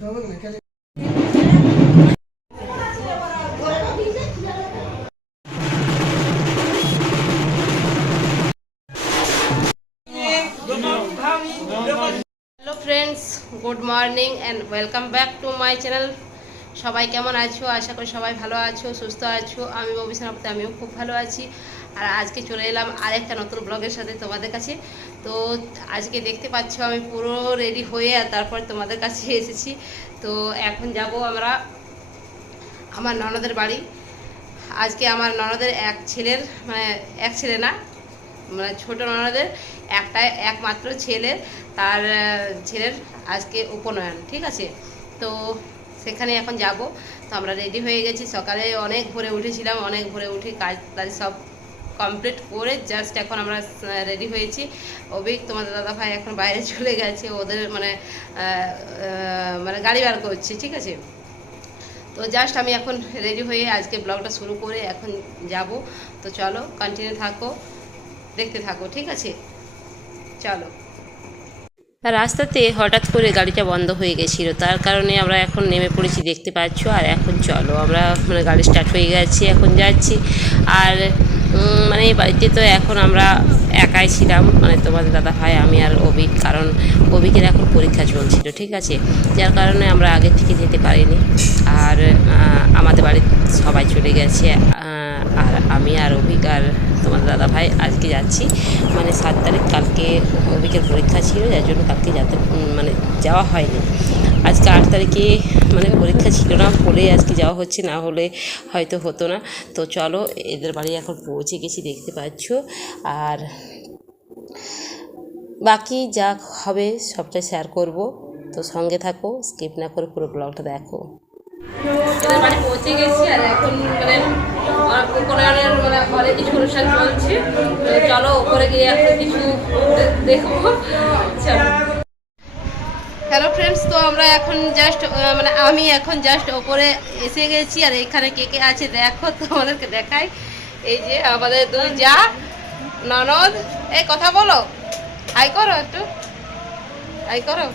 Hello friends, good morning and welcome back to my channel. সবাই কেমন আছো? আশা করি সবাই ভালো আছো, সুস্থ আছো। আমি ববি সেনাপতি, আমিও খুব ভালো আছি। আর আজকে চলে এলাম আরেকটা নতুন ব্লগের সাথে তোমাদের কাছে। তো আজকে দেখতে পাচ্ছ আমি পুরো রেডি হয়ে আর তারপর তোমাদের কাছে এসেছি। তো এখন যাব আমরা আমার ননদের বাড়ি। আজকে আমার ননদের এক ছেলে না, মানে ছোটো ননদের একমাত্র ছেলে, তার ছেলের আজকে উপনয়ন, ঠিক আছে। তো সেখানে এখন যাব। তো আমরা রেডি হয়ে গেছি, সকালে অনেক ভোরে উঠেছিলাম, অনেক ভোরে উঠে কাজ সব কমপ্লিট করে জাস্ট এখন আমরা রেডি হয়েছি। অভিক তোমাদের দাদা ভাই এখন বাইরে চলে গেছে, ওদের মানে গাড়ি বার করছে, ঠিক আছে। তো জাস্ট আমি এখন রেডি হয়ে আজকে ব্লগটা শুরু করে এখন যাব। তো চলো কন্টিনিউ থাকো, দেখতে থাকো, ঠিক আছে, চলো। রাস্তাতে হঠাৎ করে গাড়িটা বন্ধ হয়ে গেছিলো, তার কারণে আমরা এখন নেমে পড়েছি, দেখতে পাচ্ছ। আর এখন চলো আমরা গাড়ি স্টার্ট হয়ে গেছে, এখন যাচ্ছি। আর বাড়িতে তো এখন আমরা একাই ছিলাম, তোমাদের দাদা ভাই, আমি আর অভিক, কারণ অভিকের এখন পরীক্ষা চলছিল, ঠিক আছে, যার কারণে আমরা আগে থেকে যেতে পারিনি। আর আমাদের বাড়ির সবাই চলে গেছে, আর আমি আর অভিক আর তোমাদের দাদা ভাই আজকে যাচ্ছি। 7 তারিখ, কালকে অভিকের পরীক্ষা ছিল, যার জন্য কালকে যাওয়া হয়নি। আজকে 8 তারিখে পরীক্ষা ছিল না বলে আজকে যাওয়া হচ্ছে, না হলে হয়তো হতো না। তো চলো, এদের বাড়ি এখন পৌঁছে গেছি, দেখতে পাচ্ছ। আর বাকি যা হবে সবটাই শেয়ার করব, তো সঙ্গে থাকো, স্কিপ না করে পুরো ব্লগটা দেখো। এদের বাড়ি পৌঁছে গেছি, আর এখন ঘরে কিছু অনুষ্ঠান চলছে। চলো ওপরে গিয়ে এখন কিছু দেখবো, চলো। হ্যালো ফ্রেন্ডস, তো আমরা এখন জাস্ট আমি এখন জাস্ট ওপরে এসে গেছি। আর এখানে কে কে আছে দেখো, তোমাদেরকে দেখাই। এই যে আমাদের দুই যা ননদ, এই কথা বলো, হাই করো, একটু হাই করো।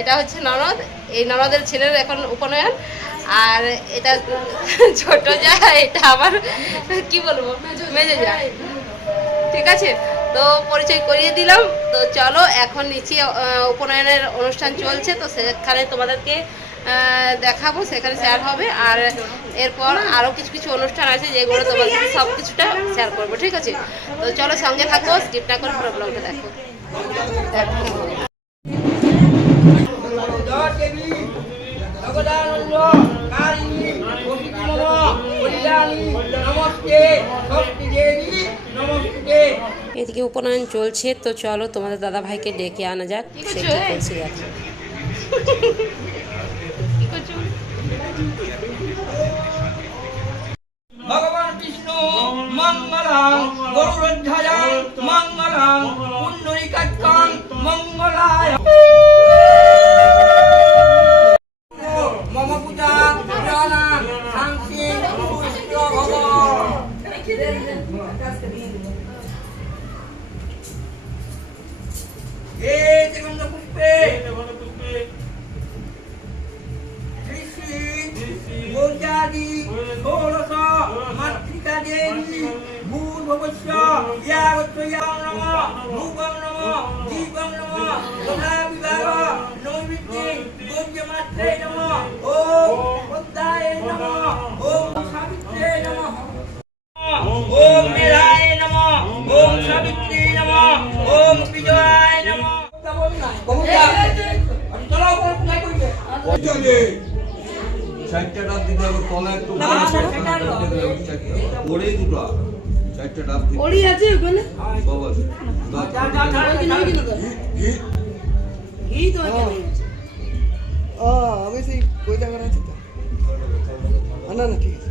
এটা হচ্ছে ননদ, এই ননদের ছেলের এখন উপনয়ন। আর এটা ছোট যা, এটা আবার কি বলবো, মেজো যা, ঠিক আছে। তো পরিচয় করিয়ে দিলাম। তো চলো এখন নিচে উপনয়নের অনুষ্ঠান চলছে, তো সেখানে তোমাদেরকে দেখাবো, সেখানে শেয়ার হবে। আর এরপর আরও কিছু কিছু অনুষ্ঠান আছে, যেগুলো তোমাদের সব কিছুটা শেয়ার করবো, ঠিক আছে। তো চলো সঙ্গে থাকো, স্কিপ না করে পুরো ব্লগটা দেখো। এদিকে উপনয়ন চলছে, তো চলো তোমাদের দাদা ভাইকে ডেকে আনা যাক, সে কি করছে দেখো। ভগবান বিষ্ণু মঙ্গলং, গরুধ্বজাং মঙ্গলং, পুণ্ডরীকাক্ষং মঙ্গলায়। মম পূজা প্রাণা শান্তি পুষ্প ভব। হে দেবঙ্গ পুষ্পে গোজাদি ষোড়শ মাতৃকা দেবী ভূর্ভুবস্য ইয়াগত্রয়াং নমঃ ভূবং নমঃ দীপং নমঃ তথা বিভাগ নৈবেদ্যে গোজ্যমাত্রে নমঃ ওম পদ্মায় নমঃ ওম সাবিত্রে নমঃ ওম নীলায় নমঃ ওম সাবিত্রী নমঃ ওম বিজয়ায় নমঃ। চলো পূজা করতে। চারটা ডাব দিতে হবে, তলা একটু ওড়ে দুটো, চারটা ডাব দিতে ওড়ি আছে ওখানে বাবা ঘি তো আমি সেই কইতা করা আছে তো না না ঠিক আছে।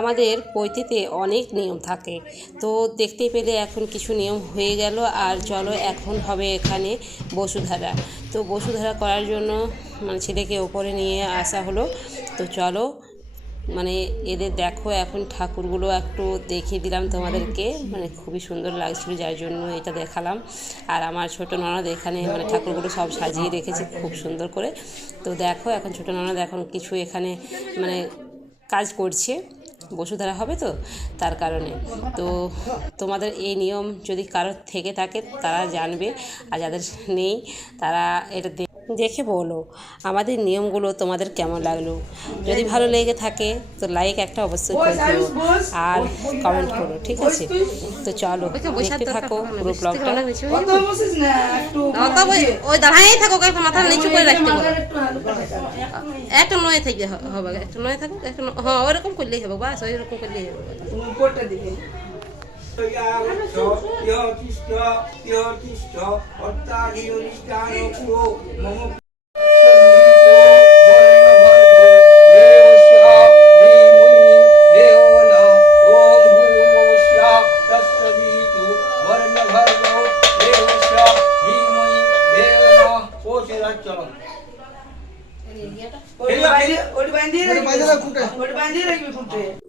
আমাদের পৈতেতে অনেক নিয়ম থাকে, তো দেখতে পেলে এখন কিছু নিয়ম হয়ে গেল। আর চলো এখন হবে এখানে বসুধারা। তো বসুধারা করার জন্য মানে ছেলেকে ওপরে নিয়ে আসা হলো। তো চলো মানে এদের দেখো এখন ঠাকুরগুলো একটু দেখিয়ে দিলাম তোমাদেরকে, মানে খুবই সুন্দর লাগছিল যার জন্য এটা দেখালাম। আর আমার ছোটো ননদ এখানে মানে ঠাকুরগুলো সব সাজিয়ে রেখেছে খুব সুন্দর করে। তো দেখো এখন ছোটো ননদ এখন কিছু এখানে মানে কাজ করছে, বসুধারা হবে তো তার কারণে। তো তোমাদের এই নিয়ম যদি কারোর থেকে থাকে তারা জানবে, আর যাদের নেই তারা এটা দেখে বলো আমাদের নিয়মগুলো তোমাদের কেমন লাগলো। যদি ভালো লেগে থাকে তো লাইক একটা অবশ্যই করে দিও আর কমেন্ট করো, ঠিক আছে? তো চলো দেখতে থাকো পুরো ব্লগটা। ওই দাঁড়াই থাকো, মাথা নিচু করে রাখতে হবে, একটা নয় থেকে হবে, একটা নয় থাকুক, একটা হ্যাঁ ওরকম করলেই হবে, বাস ওইরকম করলেই হবে। উপরটা দিকে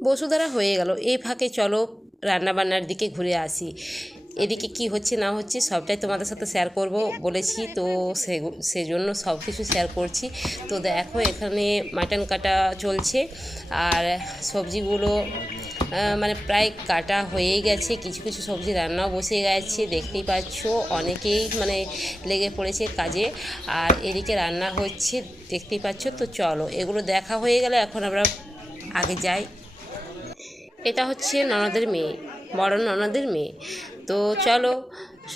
বসুধারা হয়ে গেল। এই ফাঁকে চলো রান্নাবান্নার দিকে ঘুরে আসি। এদিকে কি হচ্ছে না হচ্ছে সবটাই তোমাদের সাথে শেয়ার করব বলেছি, তো সেজন্য সব কিছু শেয়ার করছি। তো দেখো এখানে মাটন কাটা চলছে আর সবজিগুলো মানে প্রায় কাটা হয়ে গেছে, কিছু কিছু সবজি রান্নাও বসে গেছে, দেখতেই পাচ্ছ অনেকেই মানে লেগে পড়েছে কাজে। আর এদিকে রান্না হচ্ছে দেখতেই পাচ্ছ। তো চলো এগুলো দেখা হয়ে গেলে এখন আমরা আগে যাই। এটা হচ্ছে ননদের মেয়ে, বড় ননদের মেয়ে। তো চলো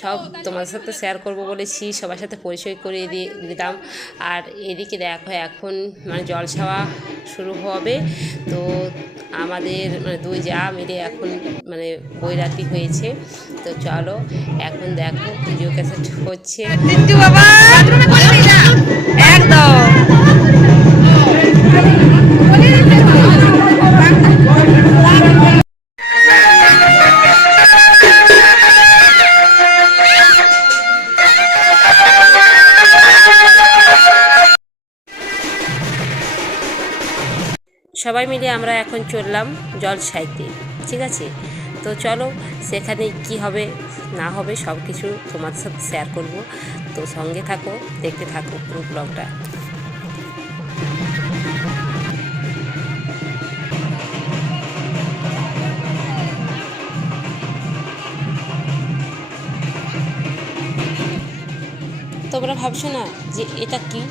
সব তোমাদের সাথে শেয়ার করব বলেছি, সবার সাথে পরিচয় করিয়ে দিলাম। আর এদিকে দেখো এখন মানে জলসাওয়া শুরু হবে। তো আমাদের মানে দুই যা মিলে এখন মানে বৈরাতি হয়েছে। তো চলো এখন দেখো ভিডিও ক্যাসেট হচ্ছে একদম। সবাই মিলে আমরা এখন চললাম জলসাইতে, ঠিক আছে? তো চলো সেখানে কি হবে না হবে সব কিছু তোমাদের সাথে শেয়ার করব। তো সঙ্গে থাকো, দেখতে থাকো পুরো ব্লগটা। তোমরা ভাবছো না যে এটা কি?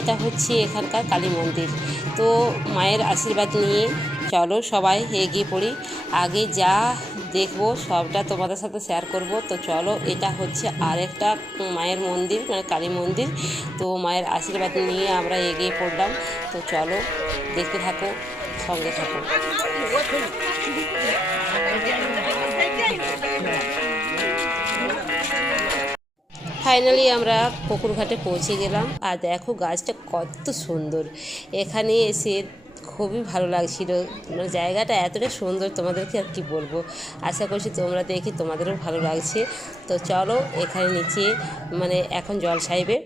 এটা হচ্ছে এখানকার কালী মন্দির। তো মায়ের আশীর্বাদ নিয়ে চলো সবাই এগিয়ে পড়ি। আগে যা দেখবো সবটা তোমাদের সাথে শেয়ার করব। তো চলো এটা হচ্ছে আরেকটা মায়ের মন্দির, মানে কালী মন্দির। তো মায়ের আশীর্বাদ নিয়ে আমরা এগিয়ে পড়লাম। তো চলো দেখতে থাকো, সঙ্গে থাকো। ফাইনালি আমরা পুকুরঘাটে পৌঁছে গেলাম। আর দেখো গাছটা কত সুন্দর, এখানে এসে খুবই ভালো লাগছিল, মানে জায়গাটা এতটা সুন্দর তোমাদেরকে আর কি বলবো। আশা করছি তোমরা দেখি তোমাদেরও ভালো লাগছে। তো চলো এখানে নিচে মানে এখন জল সাইবে।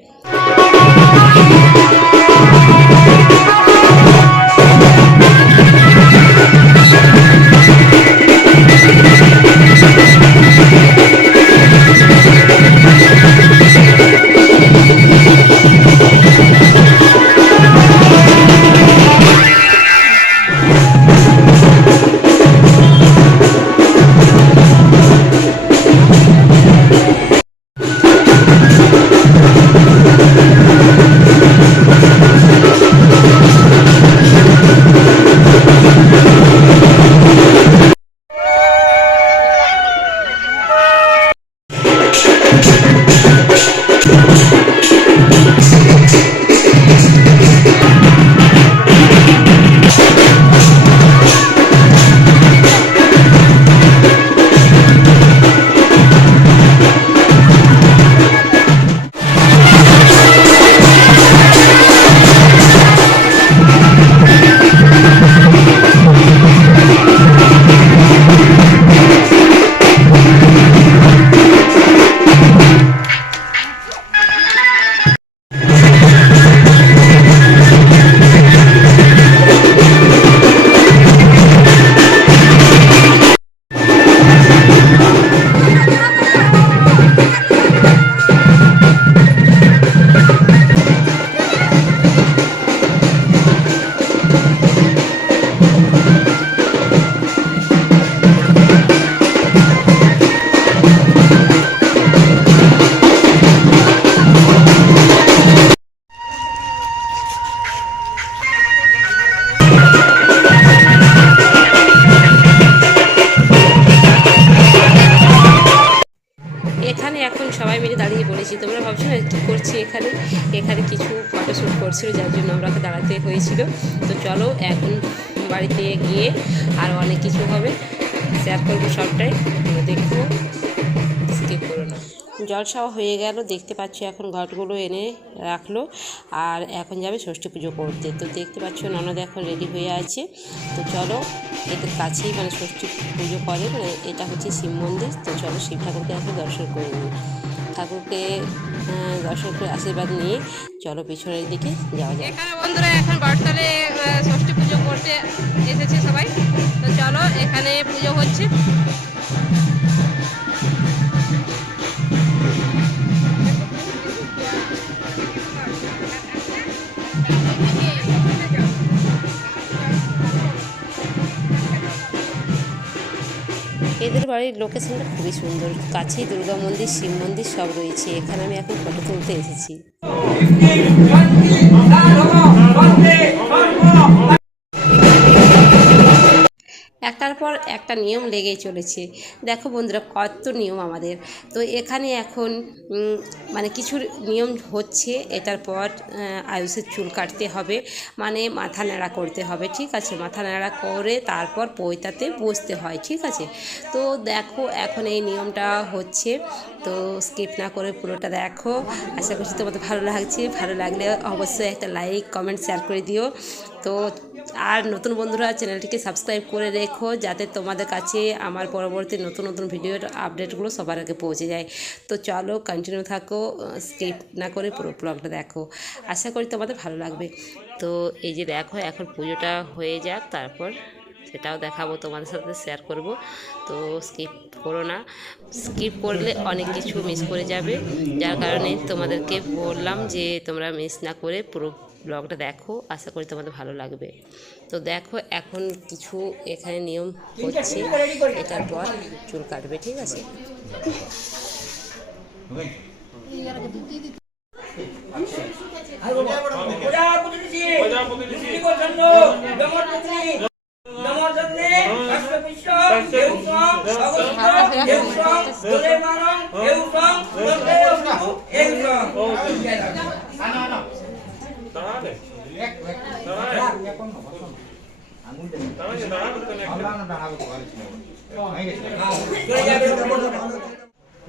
শ্যুট করছিল, যার জন্য আমরাকে দাঁড়াতে হয়েছিল। তো চলো এখন বাড়িতে গিয়ে আর অনেক কিছু হবে, শেয়ার করবো সবটাই, দেখবো, স্কিপ করো না। জলসাও হয়ে গেল, দেখতে পাচ্ছ এখন ঘটগুলো এনে রাখলো আর এখন যাবে ষষ্ঠী পুজো করতে। তো দেখতে পাচ্ছ ননদ এখন রেডি হয়ে আছে। তো চলো, এদের কাছেই মানে ষষ্ঠী পুজো করে, মানে এটা হচ্ছে শিব মন্দির। তো চলো শিব ঠাকুরকে এখন দর্শন করে নিই, ঠাকুরকে দর্শন করে আশীর্বাদ নিয়ে চলো পিছনের দিকে যাওয়া যায়। এখানে বন্ধুরা এখন বটতলে ষষ্ঠী পুজো করতে এসেছে সবাই। তো চলো এখানে পুজো হচ্ছে। এদের বাড়ির লোকেশনটা খুবই সুন্দর, কাছেই দুর্গা মন্দির, শিব মন্দির সব রয়েছে। এখানে আমি এখন ফটো তুলতে এসেছি। একটার পর একটা নিয়ম লেগেই চলেছে। দেখো বন্ধুরা কত নিয়ম আমাদের। তো এখানে এখন মানে কিছু নিয়ম হচ্ছে। এটার পর আয়ুষের চুল কাটতে হবে, মানে মাথা ন্যাড়া করতে হবে, ঠিক আছে। মাথা ন্যাড়া করে তারপর পৈতাতে বসতে হয়, ঠিক আছে। তো দেখো এখন এই নিয়মটা হচ্ছে, তো স্কিপ না করে পুরোটা দেখো। আশা করছি তোমাদের ভালো লাগছে, ভালো লাগলে অবশ্যই একটা লাইক কমেন্ট শেয়ার করে দিও। তো আর নতুন বন্ধুরা চ্যানেলটিকে সাবস্ক্রাইব করে রেখো, যাতে তোমাদের কাছে আমার পরবর্তী নতুন নতুন ভিডিওর আপডেটগুলো সবার আগে পৌঁছে যায়। তো চলো কন্টিনিউ থাকো, স্কিপ না করে পুরো ব্লগটা দেখো, আশা করি তোমাদের ভালো লাগবে। তো এই যে দেখো এখন পুজোটা হয়ে যাক, তারপর সেটাও দেখাবো, তোমাদের সাথে শেয়ার করব। তো স্কিপ করো না, স্কিপ করলে অনেক কিছু মিস করে যাবে, যার কারণে তোমাদেরকে বললাম যে তোমরা মিস না করে পুরো ব্লগটা দেখো, আশা করি তোমাদের ভালো লাগবে। তো দেখো এখন কিছু এখানে নিয়ম হচ্ছে, এটার পর চুল কাটবে, ঠিক আছে।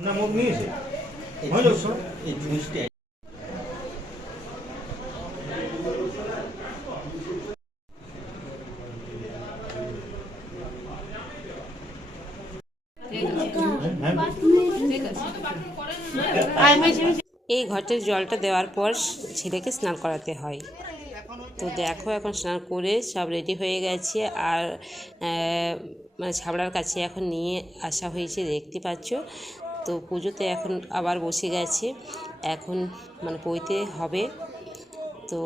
না মুখ নিয়েছে এই জিনিসটা এই ঘটের জলটা দেওয়ার পর ছেলেকে স্নান করাতে হয়। তো দেখো এখন স্নান করে সব রেডি হয়ে গেছে, আর মানে ছাবড়ার কাছে এখন নিয়ে আসা হয়েছে, দেখতে পাচ্ছ। তো পুজোতে এখন আবার বসে গেছে, এখন মানে পইতে হবে। তো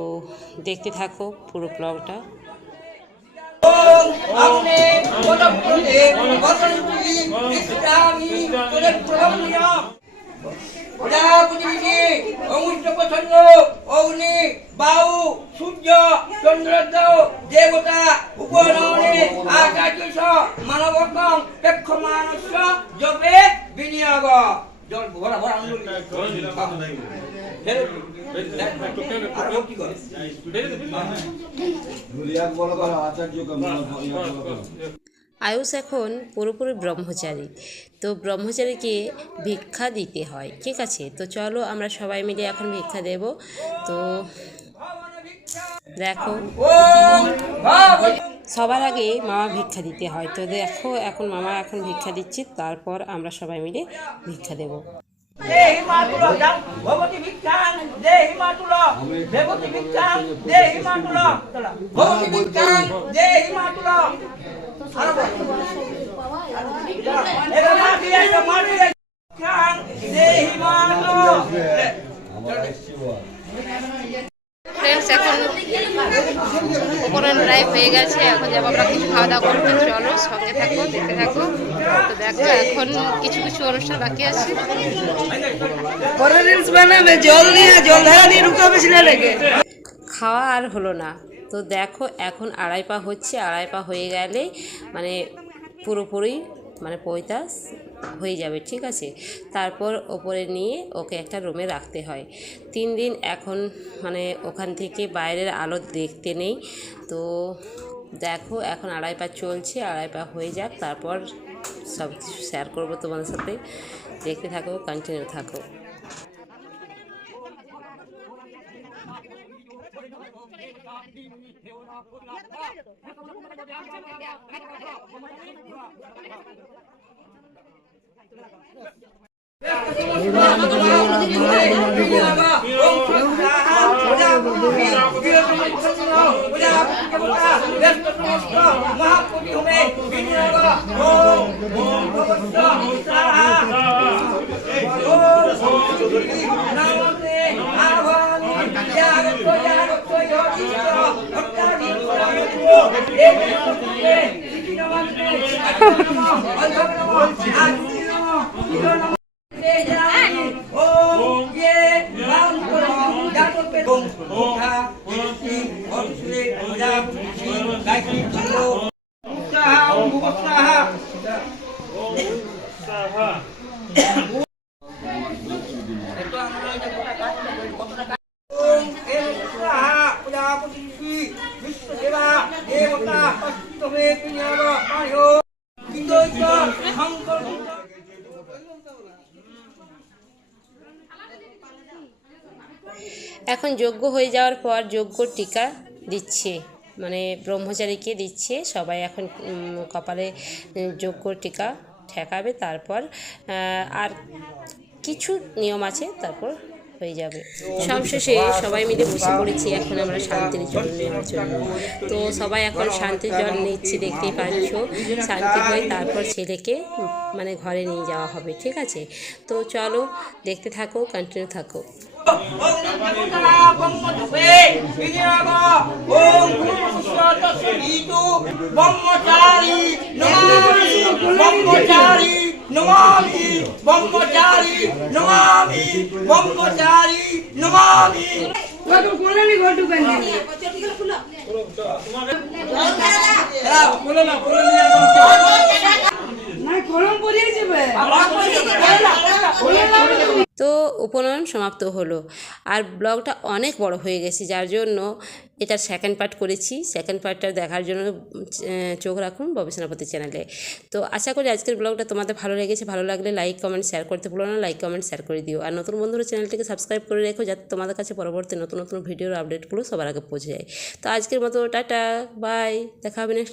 দেখতে থাকো পুরো ব্লগটা। প্রজাপতি অমুষ্ট প্রসন্ন অগ্নি বায়ু সূর্য চন্দ্রদ্য দেবতা উপনয়নে আকাশ মানবকং প্রেক্ষমানস্য জপে বিনিয়োগ। জল ভরা ভরা আয়ুষ এখন পুরোপুরি ব্রহ্মচারী। তো ব্রহ্মচারীকে ভিক্ষা দিতে হয়, ঠিক আছে। তো চলো আমরা সবাই মিলে এখন ভিক্ষা দেব। তো দেখো সবার আগে মামা ভিক্ষা দিতে হয়। তো দেখো এখন মামা এখন ভিক্ষা দিচ্ছে, তারপর আমরা সবাই মিলে ভিক্ষা দেব। দেহি মাতুল ভবতি ভিক্ষাং দেহি মাতুল দেবতি ভিক্ষাং দেহি মাতুল ভবতি ভিক্ষাং দেহি মাতুল। ফ্রেন্ডস এখন উপকরণ ড্রাইভ হয়ে গেছে, এখন যাবো আমরা কিছু খাওয়া দাওয়া করতে। চলো সঙ্গে থাকো, দেখতে থাকো। তো দেখো এখন কিছু কিছু অনুষ্ঠান বাকি আছে। খাওয়া আর হলো না। তো দেখো এখন আড়াই পা হচ্ছে, আড়াই পা হয়ে গেলে মানে পুরোপুরি মানে পৈতা হয়ে যাবে, ঠিক আছে। তারপর ওপরে নিয়ে ওকে একটা রুমে রাখতে হয় 3 দিন। এখন মানে ওখান থেকে বাইরের আলো দেখতে নেই। তো দেখো এখন 2.5 পা চলছে, 2.5 পা হয়ে যাক, তারপর সব কিছু শেয়ার করবো তোমাদের সাথে। দেখতে থাকো, কন্টিনিউ থাকো। এখন যজ্ঞ হয়ে যাওয়ার পর যজ্ঞ টিকা দিচ্ছে, মানে ব্রহ্মচারীকে দিচ্ছে সবাই। এখন কপালে যজ্ঞ টিকা ঠেকাবে, তারপর আর কিছু নিয়ম আছে, তারপর হয়ে যাবে। সবশেষে সবাই মিলে বসে পড়েছি এখন আমরা শান্তির জল নেওয়ার জন্য। তো সবাই এখন শান্তির জল নিচ্ছি, দেখতেই পাচ্ছ। শান্তি হয়ে তারপর ছেলেকে মানে ঘরে নিয়ে যাওয়া হবে, ঠিক আছে। তো চলো দেখতে থাকো, কন্টিনিউ থাকো। নমামি ব্রহ্মচারী নমামি ব্রহ্মচারী নমামি। গটু কোলানি গটু কান্দি না কলম পড়িয়ে যাবে। তো উপনয়ন সমাপ্ত হলো। আর ব্লগটা অনেক বড় হয়ে গেছে, যার জন্য এটার সেকেন্ড পার্ট করেছি। সেকেন্ড পার্টটা দেখার জন্য চোখ রাখুন ববি সেনাপতি চ্যানেলে। তো আশা করি আজকের ব্লগটা তোমাদের ভালো লেগেছে। ভালো লাগলে লাইক কমেন্ট শেয়ার করতে ভুলো না। লাইক কমেন্ট শেয়ার করে দিও। আর নতুন বন্ধুরা চ্যানেলটিকে সাবস্ক্রাইব করে রেখো, যাতে তোমাদের কাছে পরবর্তী নতুন নতুন ভিডিওর আপডেটগুলো সবার আগে পৌঁছে যায়। তো আজকের মতো টাটা, বাই, দেখা হবে নেক্সট।